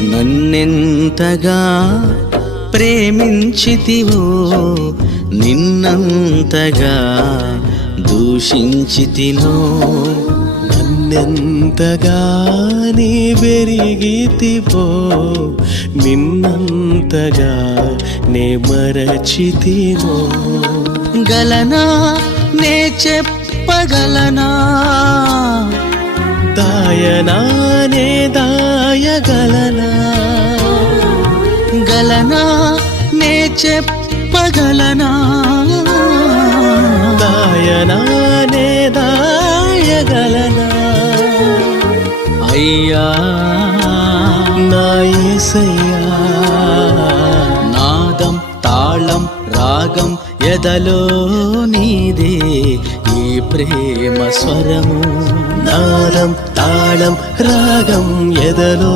నన్నెంతగా ప్రేమించితివో నిన్నంతగా దూషించితినో నన్నెంతగా నీ పెరిగితివో నిన్నంతగా నే మరచితినో గలనా నే చెప్పగలనా దాయనా నే దాయగలనా గలనా నే చెప్పగలనా దాయనా నే దాయగలనా అయ్యా నా యేసయ్యా నాదం తాళం రాగం ఎదలో నీదే ఈ ప్రేమ స్వరము నాదం తాళం రాగం ఎదలో